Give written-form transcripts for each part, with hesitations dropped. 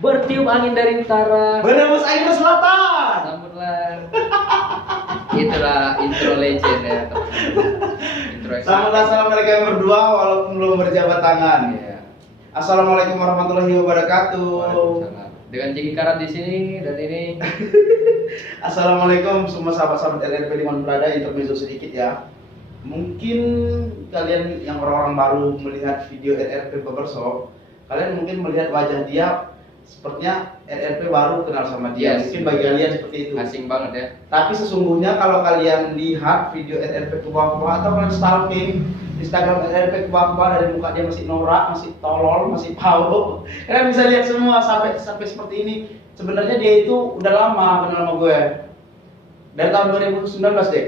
Bertiup angin dari utara. Menembus angin ke selatan. Sambutlah. Itulah intro legend ya. Intro Selamat assalamualaikum kalian berdua walaupun belum berjabat tangan. Iya. Assalamualaikum warahmatullahi wabarakatuh. Waalaikumsalam. Dengan Jiki Karat di sini dan ini. Assalamualaikum semua sahabat-sahabat LRP di mana berada. Intermezzo sedikit ya. Mungkin kalian yang orang-orang baru melihat video LRP Barbershop, kalian mungkin melihat wajah dia sepertinya LRP baru kenal sama dia. Yes. Mungkin bagi kalian seperti itu. Asing banget ya. Tapi sesungguhnya kalau kalian lihat video LRP ke bawah-bawah atau kalian stalking Instagram LRP ke bawah-bawah, dari muka dia masih norak, masih tolol, masih pau. Kalian bisa lihat semua sampai seperti ini. Sebenarnya dia itu udah lama kenal sama gue. Dari tahun 2019 deh.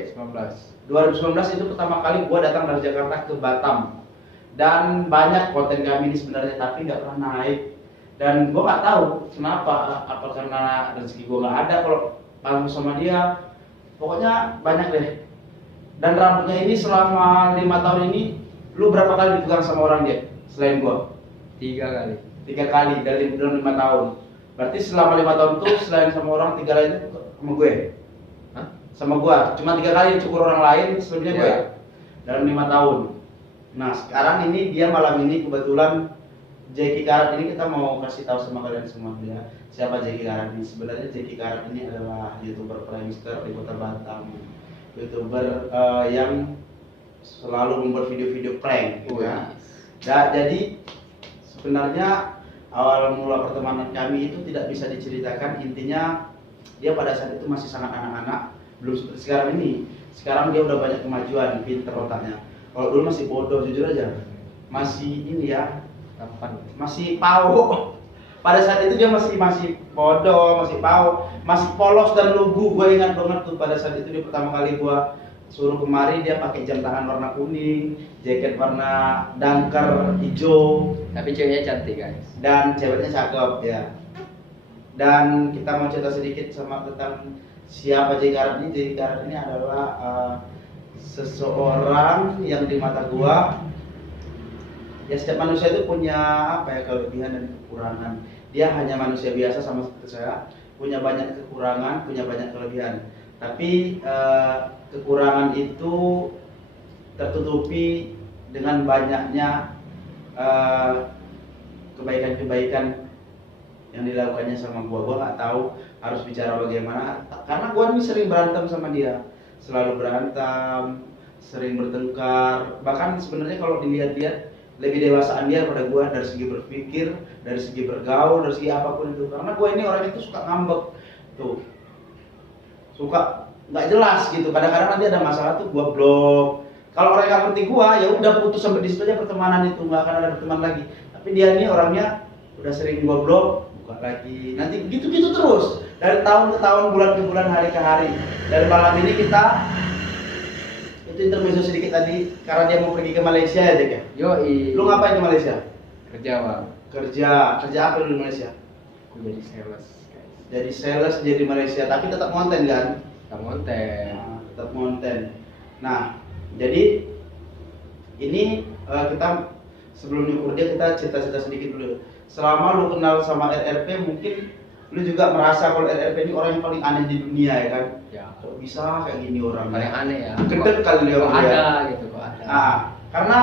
2019 itu pertama kali gue datang dari Jakarta ke Batam. Dan banyak konten kami ini sebenarnya tapi nggak pernah naik. Dan gue nggak tahu kenapa, apa karena rezeki gue nggak ada kalau bangun sama dia. Pokoknya banyak deh. Dan rambutnya ini selama 5 tahun ini, lu berapa kali dipegang sama orang dia selain gue? 3 kali. 3 kali dalam 5 tahun. Berarti selama 5 tahun itu selain sama orang 3 kali itu sama gue. Hah? Sama gue, cuma 3 kali cukur orang lain, sebelumnya gue Ya. dalam 5 tahun. Nah sekarang ini dia malam ini kebetulan Jeki Karat ini kita mau kasih tahu sama kalian semua ya. Siapa Jeki Karat ini? Sebenarnya Jeki Karat ini adalah YouTuber prankster di Kota Batam. YouTuber yang selalu membuat video-video prank gitu ya. Jadi sebenarnya awal mula pertemanan kami itu tidak bisa diceritakan. Intinya dia pada saat itu masih sangat anak-anak, belum seperti sekarang ini. Sekarang dia udah banyak kemajuan, pinter otaknya. Kalau dulu masih bodoh, jujur aja. Masih ini ya, masih pau. Pada saat itu dia masih bodoh, masih pau, masih polos dan lugu. Gue ingat banget tuh pada saat itu dia pertama kali gue suruh kemari, dia pakai jam tangan warna kuning, jaket warna dunker hijau. Tapi ceweknya cantik guys. Dan ceweknya cakep ya. Dan kita mau cerita sedikit sama tentang siapa Jeki Karat ini. Jeki Karat ini adalah seseorang yang di mata gua, ya setiap manusia itu punya apa ya, kelebihan dan kekurangan. Dia hanya manusia biasa sama seperti saya, punya banyak kekurangan, punya banyak kelebihan. Tapi kekurangan itu tertutupi dengan banyaknya kebaikan-kebaikan yang dilakukannya sama gua. Gua nggak tahu harus bicara bagaimana, karena gua ini sering berantem sama dia, selalu berantem, sering bertengkar. Bahkan sebenarnya kalau dilihat-lihat lebih dewasaan dia daripada gua dari segi berpikir, dari segi bergaul, dari segi apapun itu. Karena gua ini orang itu suka ngambek tuh, suka nggak jelas gitu. Kadang-kadang nanti ada masalah tuh gua blok. Kalau orang yang ngerti gua, ya udah putus sampai di situ aja pertemanan itu, nggak akan ada berteman lagi. Tapi dia ini orangnya udah sering gua blok, buka lagi, nanti gitu-gitu terus dari tahun ke tahun, bulan ke bulan, hari ke hari. Dari malam ini kita itu intermezzo sedikit tadi karena dia mau pergi ke Malaysia ya Jack ya. Yoi. Lu ngapain ke Malaysia? Kerja bang. Kerja apa lu di Malaysia? Aku jadi sales guys. Jadi sales dia di Malaysia, tapi tetap konten kan? Kita konten. Nah, tetap konten. Nah, jadi ini kita sebelum nyukur dia, kita cerita-cerita sedikit dulu. Selama lu kenal sama LRP, mungkin lu juga merasa kalau LRP ini orang yang paling aneh di dunia ya kan? Ya. Kok bisa kayak gini orang? Paling aneh ya. Gendek kali dia. Kok ada gitu kok ada. Nah, karena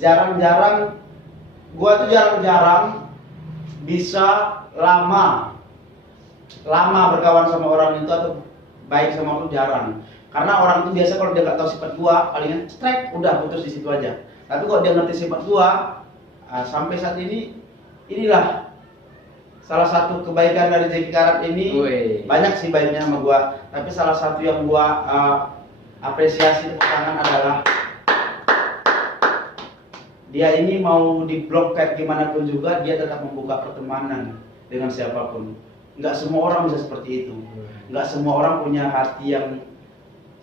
jarang-jarang, gua tuh jarang-jarang bisa lama berkawan sama orang itu atau baik sama orang, jarang. Karena orang itu biasa kalau dia nggak tahu sifat gua, palingan strike, udah putus di situ aja. Tapi kalau dia ngerti sifat gua, sampai saat ini, inilah salah satu kebaikan dari Jeki Karat ini. Banyak sih baiknya sama gua, tapi salah satu yang gua apresiasi tepuk tangan adalah dia ini mau di blok kayak gimana pun juga dia tetap membuka pertemanan dengan siapapun. Nggak semua orang bisa seperti itu. Nggak semua orang punya hati yang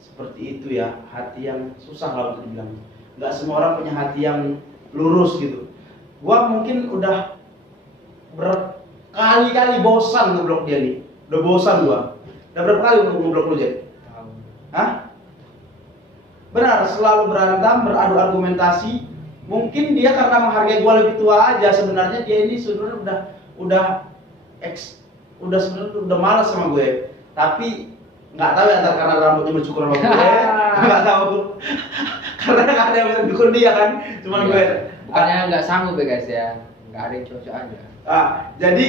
seperti itu ya, hati yang susah lah untuk dibilang. Nggak semua orang punya hati yang lurus gitu. Gua mungkin udah berkali-kali bosan ngeblok dia nih. Udah bosan gua. Udah berapa kali untuk ngeblok lu, Jack? Hah? Benar, selalu berantem, beradu argumentasi. Mungkin dia karena menghargai gua lebih tua aja, sebenarnya dia ini sebenarnya udah udah sebenarnya udah malas sama gue, tapi nggak tahu ya antara karena rambutnya mencukur sama gue, nggak tahu karena nggak ada yang bisa cukur dia kan, cuman gue bukannya nggak sanggup ya guys ya, nggak ada yang cocok aja. Jadi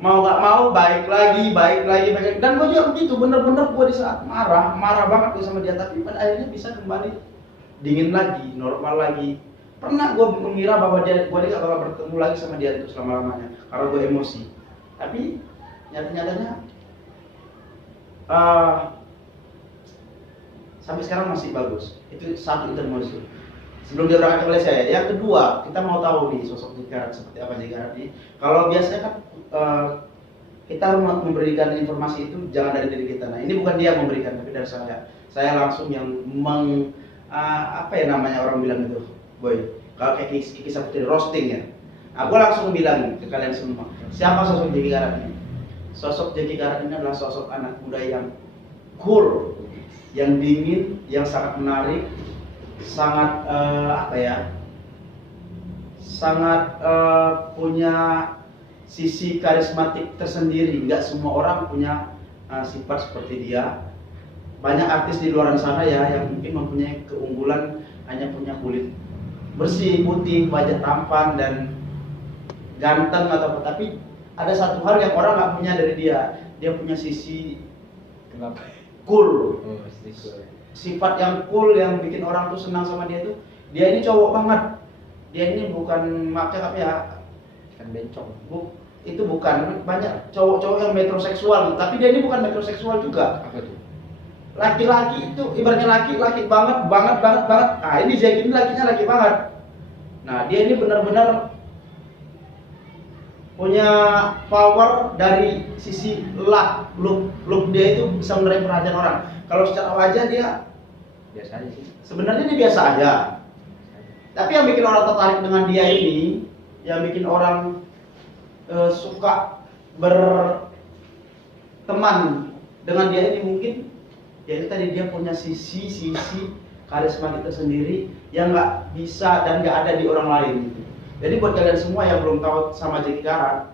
mau nggak mau baik lagi, dan gue juga begitu, bener-bener gue di saat marah banget gue sama dia, tapi pada akhirnya bisa kembali dingin lagi, normal lagi. Pernah gue mengira bahwa gue nggak bakal bertemu lagi sama dia untuk selama-lamanya karena gue emosi, tapi nyatanya sampai sekarang masih bagus. Itu satu intermezzo sebelum dia berangkat ke Malaysia ya. Yang kedua, kita mau tahu nih sosok Jeki Karat seperti apa Jeki Karat ini. Kalau biasanya kan kita memberikan informasi itu jangan dari diri kita. Nah ini bukan dia memberikan, tapi dari saya. Saya langsung yang apa ya namanya orang bilang itu, boy. Kalau kayak kisah putri roasting ya. Aku langsung bilang ke kalian semua, siapa sosok Jeki Karat ini? Sosok Jeki Karat ini adalah sosok anak muda yang cool, yang dingin, yang sangat menarik, sangat sangat punya sisi karismatik tersendiri. Nggak semua orang punya sifat seperti dia. Banyak artis di luar sana ya yang mungkin mempunyai keunggulan hanya punya kulit bersih, putih, wajah tampan dan ganteng atau apa. Tapi ada satu hal yang orang nggak punya dari dia. Dia punya sisi Kenapa? cool. Oh, pasti cool. Sifat yang cool yang bikin orang tuh senang sama dia tuh. Dia ini cowok banget. Dia ini bukan apa ya? Kan bencong. Itu bukan, banyak cowok-cowok yang metroseksual, tapi dia ini bukan metroseksual juga. Apa tuh? Laki-laki itu ibaratnya laki banget. Nah ini Jeki ini lakinya laki banget. Nah dia ini benar-benar punya power dari sisi look dia itu bisa menarik perhatian orang. Kalau secara wajah dia Biasa aja sih. sebenarnya dia biasa aja. Tapi yang bikin orang tertarik dengan dia ini, yang bikin orang suka berteman dengan dia ini mungkin ya itu tadi, dia punya sisi karismatik tersendiri yang nggak bisa dan nggak ada di orang lain gitu. Jadi buat kalian semua yang belum tahu sama Jeki Karat,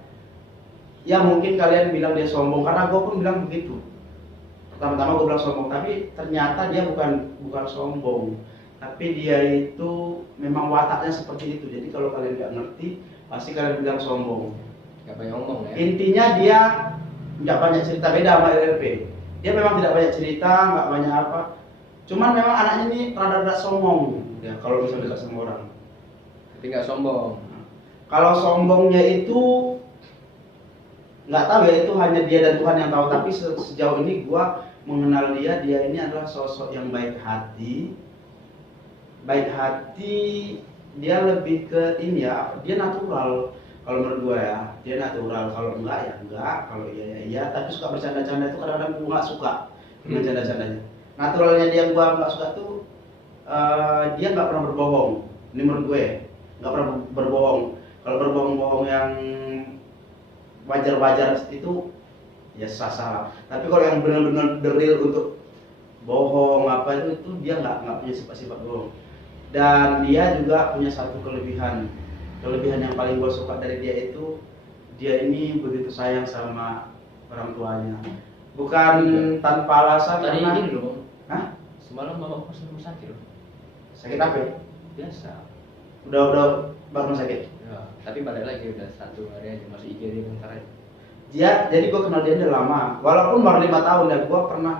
ya mungkin kalian bilang dia sombong, karena gue pun bilang begitu. Pertama-tama gue bilang sombong, tapi ternyata dia bukan sombong, tapi dia itu memang wataknya seperti itu. Jadi kalau kalian nggak ngerti, pasti kalian bilang sombong. Nggak banyak ngomong ya. Intinya dia nggak banyak cerita, beda sama LLP. Dia memang tidak banyak cerita, nggak banyak apa. Cuman memang anaknya ini rada-rada sombong ya kalau bisa dekat sama orang. Tapi nggak sombong. Kalau sombongnya itu nggak tahu ya, itu hanya dia dan Tuhan yang tahu. Tapi sejauh ini gua mengenal dia ini adalah sosok yang baik hati. Dia lebih ke ini ya, dia natural. Kalau menurut gua ya, dia natural. Kalau enggak ya enggak, kalau iya ya iya. Tapi suka bercanda-canda itu kadang-kadang gua nggak suka dengan canda-candanya. Naturalnya dia gua nggak suka tuh dia nggak pernah berbohong. Ini menurut gue nggak pernah berbohong. Kalau berbohong-bohong yang wajar-wajar itu ya sah-sah. Tapi kalau yang benar-benar the real untuk bohong apa itu dia nggak punya sifat-sifat bohong. Dan dia juga punya satu kelebihan yang paling gue suka dari dia itu, dia ini begitu sayang sama orang tuanya. Bukan tanpa alasan. Tadi karena ini loh. Hah? Semalam mama pas rumah sakit loh. Sakit apa ya? Biasa. Udah baru sakit. Ya, tapi balik lagi udah 1 hari aja, masih IGD bentar aja. Jadi gue kenal dia udah lama, walaupun baru 5 tahun dan gue pernah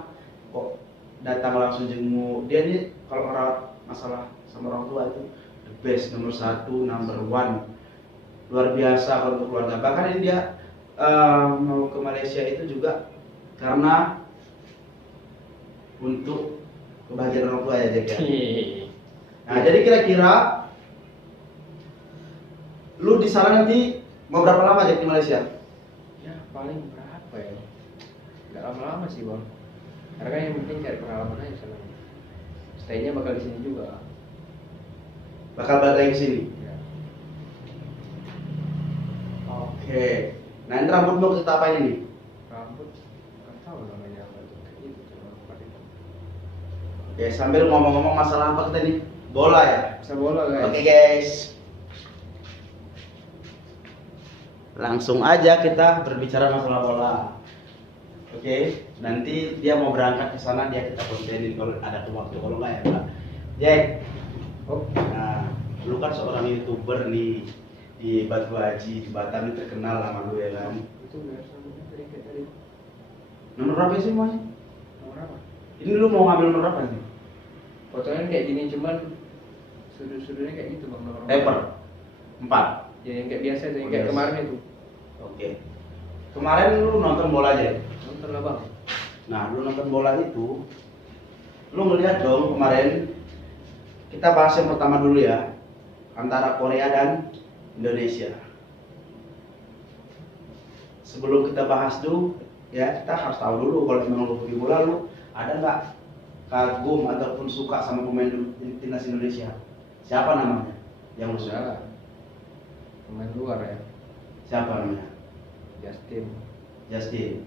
kok datang langsung jenguk dia. Ini kalau orang masalah sama orang tua itu the best, nomor 1, number 1, luar biasa kalau untuk keluarga. Bahkan ini dia mau ke Malaysia itu juga karena untuk kebahagiaan orang tua ya Jack ya. Nah jadi kira-kira lu di sana nanti mau berapa lama Jack di Malaysia? Ya paling berapa ya? Nggak lama-lama sih bang. Karena kan yang penting cari pengalaman aja sana. Stay-nya bakal di sini juga. Bakal balik lagi ke sini. Ya. Oke. Nah ini rambut lu kita apain ini? Rambut nggak tahu namanya apa tuh. Kayak gitu coba pakai. Oke, sambil ngomong-ngomong masalah apa kita nih? Bola ya? Bisa bola guys. Oke guys. langsung aja kita berbicara masalah bola. Oke, nanti dia mau berangkat ke sana, dia kita kontenin kalau ada waktu, kalau nggak ya Pak. Jack, Oh, nah, lu kan seorang YouTuber nih di Batu Haji, di Batam, ini terkenal sama lu ya kan. itu biar samanya tadi kayak tadi. Nomor berapa sih semuanya? Nomor apa? Ini lu mau ngambil nomor berapa nih? Fotonya kayak gini, cuman sudut-sudutnya kayak gitu bang, nomor Paper 4. ya yang kayak biasa itu, yang Oh, kayak biasa. kemarin itu. Oke. Kemarin lu nonton bola aja. Nonton lah bang. Nah, lu nonton bola itu, lu ngeliat dong kemarin. Kita bahas yang pertama dulu ya, antara Korea dan Indonesia. Sebelum kita bahas dulu, ya kita harus tahu dulu kalau memang lu hobi bola, lu ada nggak kagum ataupun suka sama pemain timnas Indonesia? Siapa namanya yang lu suka? Salah. Pemain luar ya. Siapa namanya? Justin. Justin.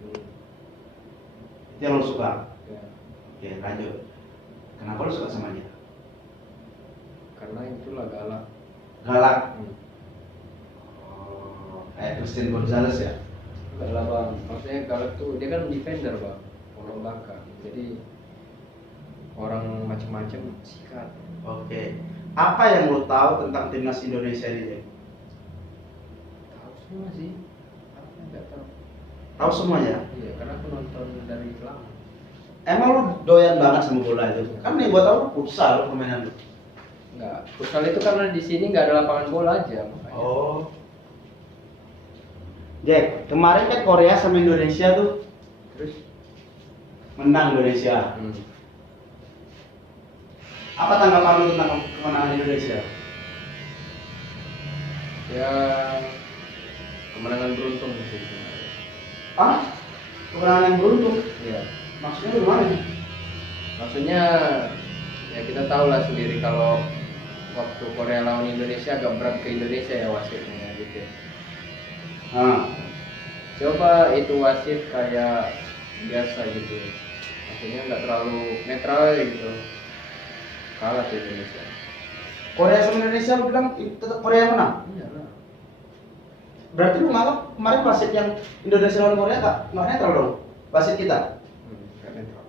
Itu yang lu suka? Ya. Oke, lanjut. Kenapa lu suka sama dia? Karena itulah galak. Galak. Hmm. Oh, kayak Christian Gonzalez ya? Enggak lah bang, maksudnya galak tuh dia kan defender bang, orang belakang. Jadi orang macam-macam sikat. Oke. Apa yang lu tahu tentang timnas Indonesia ini, Jack? Tahu semua sih. Apa nggak tahu? Tahu semuanya? Iya, karena aku nonton dari lama. Emang lu doyan banget sama bola itu? Kan yang gua tahu lu futsal lu permainan lu. Enggak, futsal itu karena di sini nggak ada lapangan bola aja makanya. Oh. Jack, kemarin kan Korea sama Indonesia tuh Terus? menang Indonesia. Apa tanggapan lu tentang kemenangan Indonesia? Ya kemenangan beruntung sih. Ah? Kemenangan yang beruntung? Iya. Maksudnya gimana nih? Maksudnya ya kita tahu lah sendiri kalau waktu Korea lawan Indonesia agak berat ke Indonesia ya wasitnya gitu. Nah, Coba itu wasit kayak biasa gitu. Maksudnya nggak terlalu netral gitu. Kalah tuh Indonesia. Korea sama Indonesia lu bilang tetap Korea yang menang? Iya lah. Berarti lu nganggap kemarin wasit yang Indonesia lawan Korea nggak netral dong? Wasit kita? Nggak netral.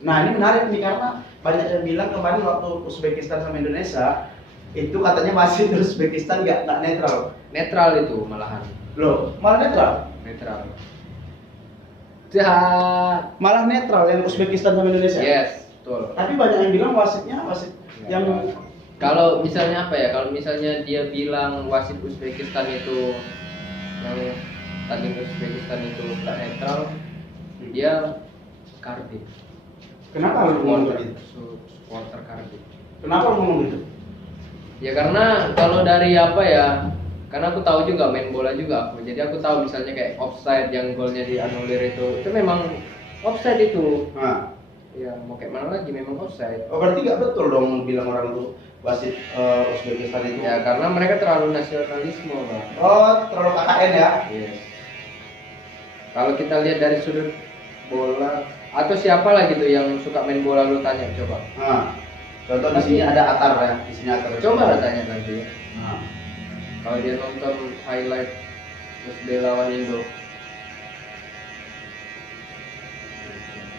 Nah ini menarik nih karena banyak yang bilang kemarin waktu Uzbekistan sama Indonesia itu katanya wasit Uzbekistan nggak netral. Netral itu malahan. Loh, malah netral? Netral. Jahat. Malah netral yang Uzbekistan sama Indonesia? Yes, betul. Tapi banyak yang bilang wasitnya wasit yang Kalau misalnya apa ya? Kalau misalnya dia bilang wasit Uzbekistan itu yang tanding Uzbekistan itu nggak netral, dia Cardiff. Kenapa lu ngomong gitu? Supporter Cardiff. Kenapa lu ngomong gitu? Ya karena kalau dari apa ya? Karena aku tahu juga main bola juga aku. Jadi aku tahu misalnya kayak offside yang golnya dianulir itu memang offside itu. Nah, Ya mau kayak mana lagi memang offside. oh berarti nggak betul dong bilang orang tuh wasit Uzbekistan itu? Ya karena mereka terlalu nasionalisme, Bang. Oh, terlalu KKN ya? Yes. Kalau kita lihat dari sudut bola atau siapa lah gitu yang suka main bola lu tanya coba. Nah, contoh di sini ada Atar ya, di sini Atar. Coba lah tanya nanti. Nah, Kalau dia nonton highlight Uzbek lawan Indo.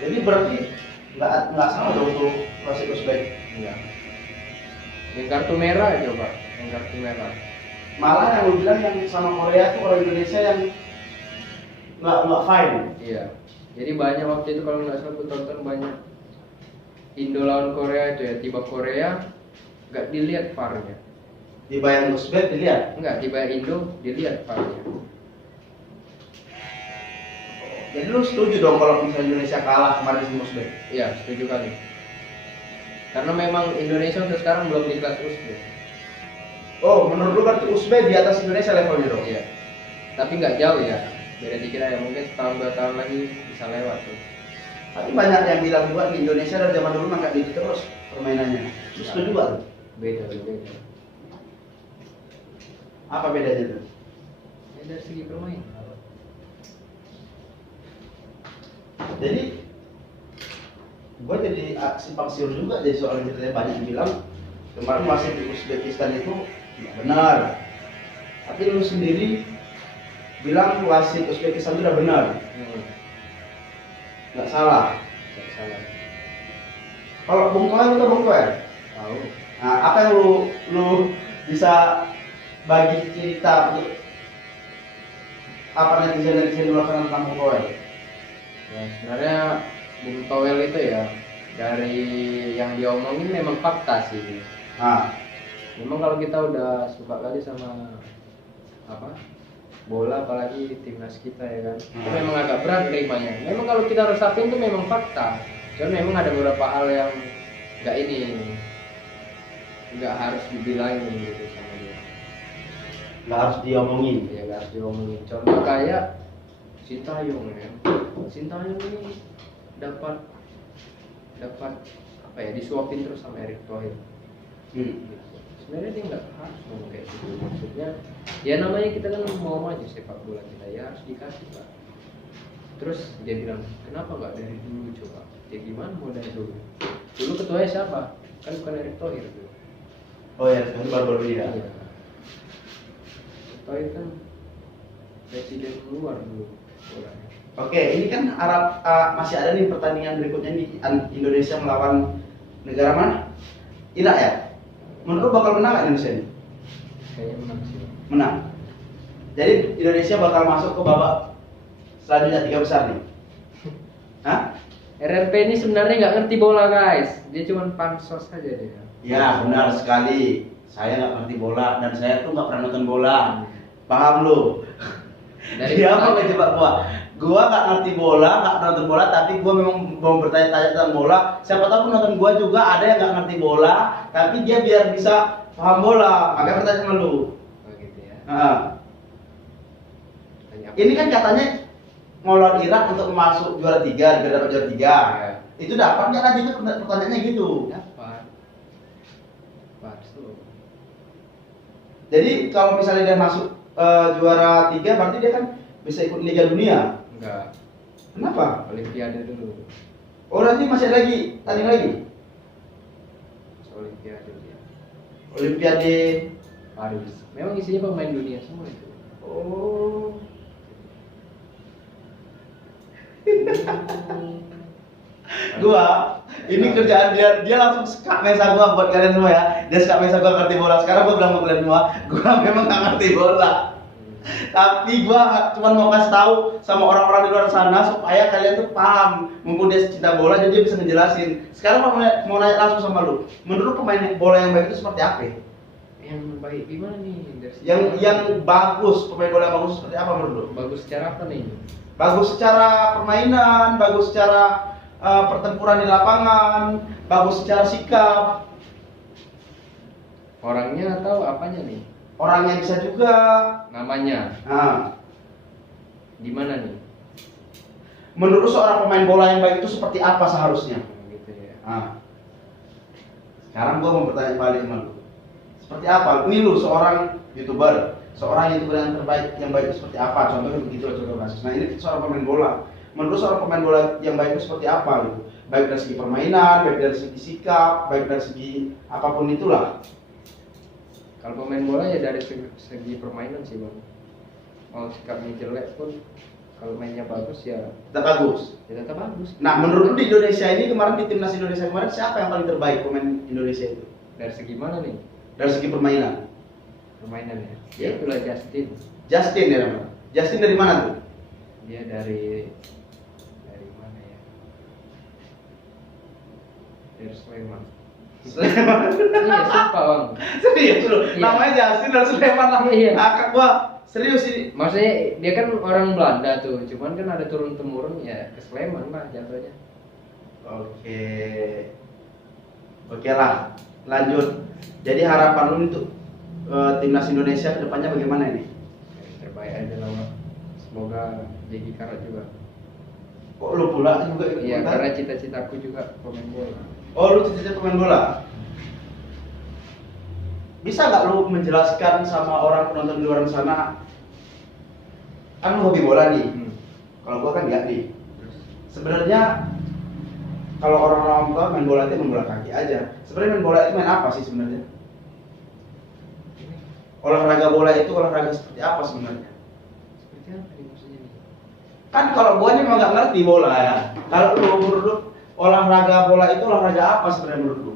jadi berarti nggak sama dong tuh wasit Uzbek. Iya. Yang kartu merah coba, yang kartu merah. Malah yang lu bilang yang sama Korea tuh orang Indonesia yang nggak fine. Iya. Jadi banyak waktu itu kalau nggak salah aku tonton banyak Indo lawan Korea itu ya, tiba Korea nggak dilihat VAR-nya. Di bayang Uzbek dilihat. Enggak, tiba Indo dilihat VAR-nya. Jadi lu setuju dong kalau misalnya Indonesia kalah kemarin sama Uzbek? Iya, setuju kali. Karena memang Indonesia untuk sekarang belum di kelas Uzbek. Oh, menurut lu berarti Uzbek di atas Indonesia levelnya dong? Iya. Tapi nggak jauh ya. Beda dikit aja, mungkin setahun 2 tahun lagi bisa lewat tuh. Tapi banyak yang bilang juga di Indonesia dari zaman dulu nggak gitu terus permainannya. Lu setuju juga tuh? Beda. Apa bedanya tuh? Ya dari segi permainan. Jadi gue jadi simpang siur juga jadi soal ceritanya banyak yang bilang kemarin wasit di Uzbekistan itu nggak benar. Tapi lu sendiri bilang wasit Uzbekistan itu udah benar, nggak salah. Nggak salah. Kalau Bung Toel itu Bung Toel. Tahu. Nah, apa yang lu bisa bagi cerita untuk apa netizen di luar sana tentang Bung Toel? Ya, sebenarnya Bung Toel itu ya dari yang diomongin memang fakta sih. Nah, Memang kalau kita udah suka kali sama apa bola, apalagi timnas kita ya kan, itu memang agak berat nerimanya. Memang kalau kita resapin itu memang fakta. Cuman memang ada beberapa hal yang nggak harus dibilangin gitu sama dia. nggak harus diomongin. Ya nggak harus diomongin. Contoh kayak Sintayong ya. Sintayong ini dapat apa ya, disuapin terus sama Erick Thohir. Gitu. Sebenarnya dia nggak harus ngomong kayak gitu. Maksudnya ya namanya kita kan mau maju sepak bola kita, ya harus dikasih lah. Terus dia bilang, kenapa nggak dari dulu coba? Ya gimana mau dari dulu? Dulu ketuanya siapa? Kan bukan Erick Thohir tuh. Oh ya, itu baru-baru ini ya. Iya. Thohir kan presiden luar dulu bolanya. Oke, ini kan masih ada nih pertandingan berikutnya nih, Indonesia melawan negara mana? Irak ya? Menurut lu bakal menang nggak Indonesia ini? Kayaknya menang sih. Menang. Jadi Indonesia bakal masuk ke babak selanjutnya 3 besar nih. Hah? RRP ini sebenarnya nggak ngerti bola guys, dia cuma pansos saja dia. Ya benar sekali. Saya nggak ngerti bola dan saya tuh nggak pernah nonton bola. Paham lu? Dia apa ngejebak gua? Gua nggak ngerti bola, nggak nonton bola, tapi gua memang mau bertanya-tanya tentang bola. Siapa tahu penonton gua juga ada yang nggak ngerti bola, tapi dia biar bisa paham bola. Makanya bertanya sama lu. Oh gitu ya. Nah, Tanya apa? ini kan katanya mau lawan Irak untuk masuk juara 3, biar dapat juara 3. Ya. Itu dapat nggak lanjutnya pertanyaannya gitu? Dapat. Masuk. Jadi kalau misalnya dia masuk juara 3, berarti dia kan bisa ikut Liga Dunia. Enggak. Kenapa? Olimpiade dulu. Oh nanti masih ada lagi, tanding lagi. Olimpiade dia. Olimpiade. Paris. Memang isinya pemain dunia semua itu. Oh. Gua ini kerjaan dia langsung skak mesa gua buat kalian semua ya. Dia skak mesa gua ngerti bola. Sekarang gua bilang ke kalian semua, gua memang nggak ngerti bola. Tapi gua cuma mau kasih tahu sama orang-orang di luar sana supaya kalian tuh paham. Mumpung dia cinta bola jadi dia bisa ngejelasin. Sekarang mau nanya langsung sama lu. Menurut pemain bola yang baik itu seperti apa? Yang baik gimana nih? Yang bagus, pemain bola yang bagus seperti apa menurut lu? bagus secara apa nih? Bagus secara permainan, bagus secara pertempuran di lapangan, bagus secara sikap. Orangnya atau apanya nih? Orangnya bisa juga. Namanya. Nah, Gimana nih? menurut seorang pemain bola yang baik itu seperti apa seharusnya? Gitu ya. Nah, sekarang gua mau bertanya balik sama lu. Seperti apa? Ini lu seorang YouTuber, seorang YouTuber yang terbaik yang baik itu seperti apa? Contohnya begitu contoh kasus. Nah, ini seorang pemain bola. Menurut seorang pemain bola yang baik itu seperti apa gitu? Baik dari segi permainan, baik dari segi sikap, baik dari segi apapun itulah. Kalau pemain bola ya dari segi permainan sih bang. Mau sikapnya jelek pun kalau mainnya bagus ya Tetap bagus. tetap bagus. Nah, menurut lu di Indonesia ini kemarin di timnas Indonesia kemarin siapa yang paling terbaik pemain Indonesia itu? Dari segi mana nih? Dari segi permainan. Permainannya. Ya. Ya itulah Justin. Justin ya namanya. Justin dari mana tuh? Dia dari mana ya? Dari Sleman. Sleman. Iya sumpah bang. Serius lu? Iya. Namanya Justin dari Sleman lah. Iya. Akak gua serius ini. Maksudnya dia kan orang Belanda tuh, cuman kan ada turun temurun ya ke Sleman lah jatuhnya. Oke. Oke lah, lanjut. Jadi harapan lu untuk timnas Indonesia kedepannya bagaimana ini? Yang terbaik aja lah Bang. Semoga Jeki Karat juga. Kok lu pula juga ikut Iya, komentar? karena cita-citaku juga pemain bola. Oh, lu cita-cita pemain bola? Bisa nggak lu menjelaskan sama orang penonton di luar sana? Kan lu hobi bola nih. Kalau gua kan nggak nih. Terus Sebenarnya kalau orang-orang tua main bola itu main bola kaki aja. Sebenarnya main bola itu main apa sih sebenarnya? Olahraga bola itu olahraga seperti apa sebenarnya? seperti Ngerti apa nih maksudnya nih? Kan kalau gua nih memang nggak ngerti bola ya. Kalau lu menurut lu, olahraga bola itu olahraga apa sebenarnya menurut lu?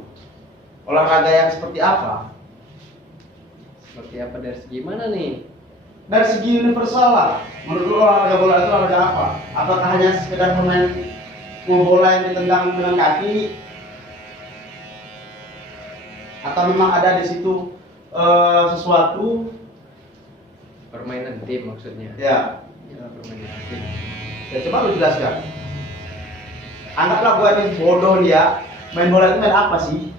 Olahraga yang seperti apa? Seperti apa dari segi mana nih? Dari segi universal lah. Menurut lu olahraga bola itu olahraga apa? Apakah hanya sekedar pemain bola yang ditendang dengan kaki? Atau memang ada di situ sesuatu? Permainan tim maksudnya. Ya. Ya, permainan tim. Ya coba lu jelaskan. Anggaplah gua ini bodoh nih ya. Main bola itu main apa sih?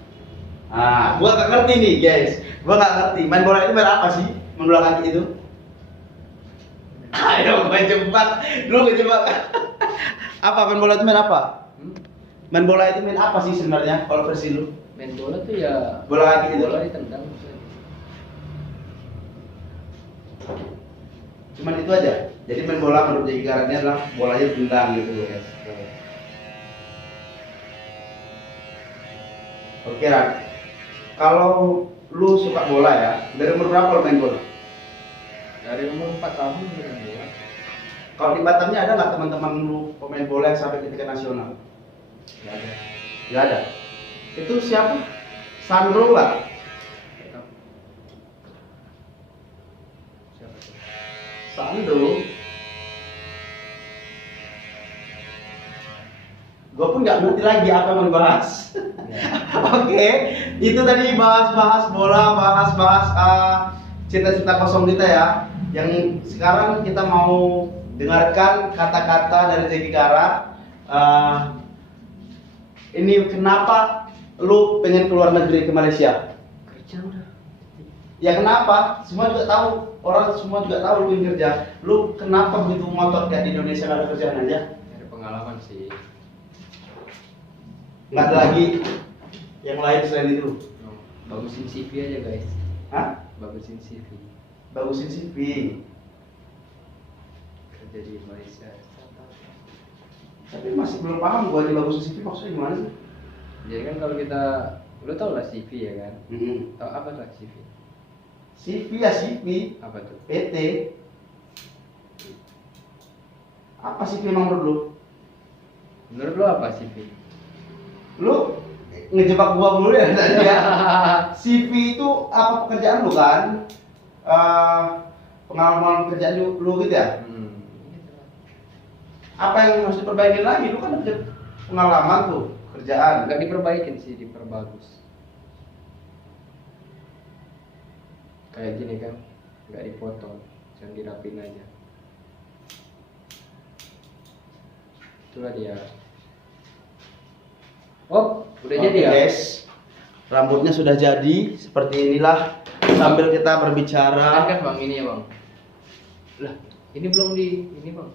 Ah, gua nggak ngerti nih guys. Gua nggak ngerti. Main bola itu main apa sih? Main bola kaki itu? Ayo main jebak. Lu kejebak. Apa main bola itu main apa? Main bola itu main apa sih sebenarnya kalau versi lu? Main bola tuh ya Bola kaki itu. bola ditendang maksudnya. Cuman itu aja. Jadi main bola menurut Jeki Karat ini adalah bolanya ditendang gitu. Yes. Oke Ran. Kalau lu suka bola ya, dari umur berapa lu main bola? Dari umur 4 tahun main bola. Kalau di Batamnya ada nggak teman-teman lu pemain bola yang sampai ke tingkat nasional? Nggak ada. Nggak ada. Itu siapa? Sandro lah. Nggak tahu. Siapa tuh? Sandro. Gue pun nggak ngerti lagi apa yang mau dibahas. Ya. Oke, itu tadi bahas-bahas bola, bahas-bahas cita-cita kosong kita ya. Yang sekarang kita mau dengarkan kata-kata dari Jeki Karat. Ini kenapa lu pengen keluar negeri ke Malaysia? Kerja udah. Ya kenapa? Semua juga tahu, orang semua juga tahu lu ingin kerja. Lu kenapa begitu ngotot kayak di Indonesia nggak ada kerjaan aja? Ada pengalaman sih. Nggak ada lagi yang lain selain itu? Bagusin CV aja guys. Hah? Bagusin CV. Bagusin CV. Kerja di Malaysia. Tapi masih belum paham gua di bagusin CV maksudnya gimana sih? Jadi kan kalau kita, lu tau lah CV ya kan? Tau apa lah CV? CV ya CV. Apa tuh? PT. Apa CV emang menurut lu? Menurut lu apa CV? Lu ngejebak gua dulu ya tadi ya. CV itu apa pekerjaan lu kan? Pengalaman pekerjaan lu gitu ya? Apa yang harus diperbaiki lagi? Lu kan ada pengalaman tuh kerjaan. Enggak diperbaikin sih, diperbagus. Kayak gini kan, nggak dipotong, cuma dirapin aja. Itulah dia. Oh, udah jadi ya? Guys, rambutnya sudah jadi seperti inilah. Sambil kita berbicara. Kan bang ini ya bang. Lah, ini belum ini bang.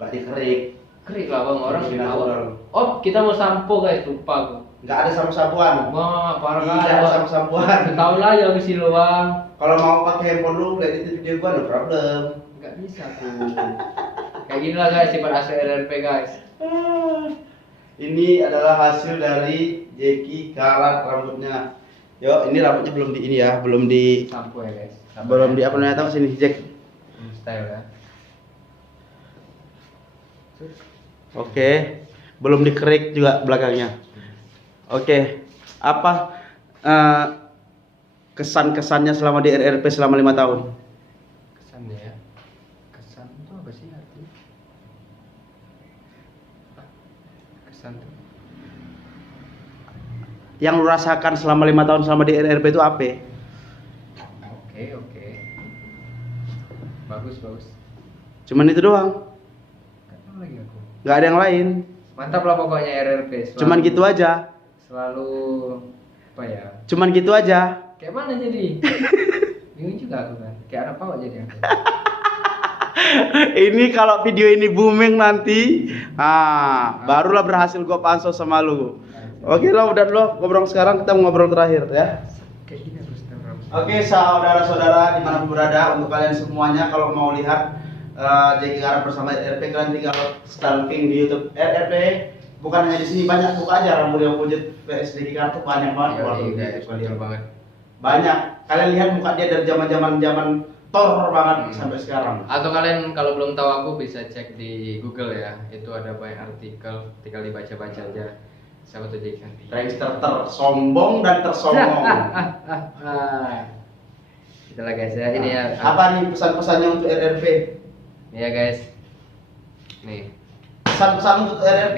Nggak dikerik. Kerik lah bang, orang Ini awal. natural. Oh, kita mau sampo guys, lupa gua. Nggak ada sapu-sapuan. Wah, parah Tidak ada banget. sapu-sapuan. Setahun lah ya sih lo bang. Kalau mau pakai handphone lu, lihat itu video gua, no problem. Nggak bisa tuh. Kayak gini lah guys, sifat asli RRP guys. Ini adalah hasil dari Jeki Karat rambutnya. Yo, ini rambutnya belum di ini ya, belum di Sampo ya guys. belum di apa namanya tahu sini Jack. Style ya. Oke, belum dikerik juga belakangnya. Oke, apa kesan-kesannya selama di RRP selama 5 tahun? Kesannya ya. Kesan itu apa sih artinya? Kesan tuh. Yang lu rasakan selama 5 tahun selama di RRP itu apa? Oke. Bagus. Cuman itu doang, Gak tahu lagi aku. nggak ada yang lain. Mantap lah pokoknya RRP. Cuman gitu aja. Selalu apa ya? Cuman gitu aja. Kayak mana jadi? Bingung juga aku kan. Kayak anak pawak jadi aku. Ini kalau video ini booming nanti, barulah berhasil gua pansos sama lu. Oke lo, udah lo ngobrol sekarang, kita mau ngobrol terakhir ya. Kayak gini harus terang. Oke saudara-saudara dimanapun berada, untuk kalian semuanya kalau mau lihat Jeki Karat bersama RRP, kalian tinggal stalking di YouTube RRP. Bukan hanya di sini, banyak buka aja rambut yang wujud PS Jeki Karat tuh banyak banget. Iya guys, betul banget. Banyak. Kalian lihat muka dia dari zaman aktor banget sampai sekarang. Atau kalian kalau belum tahu aku bisa cek di Google ya. Itu ada banyak artikel, tinggal dibaca-baca aja. Siapa tuh JK Kartini? Prankster tersombong dan tersongong. Itulah guys ya, ini ya. Apa nih pesan-pesannya untuk RRP? Ini ya guys. Nih. Pesan-pesan untuk RRP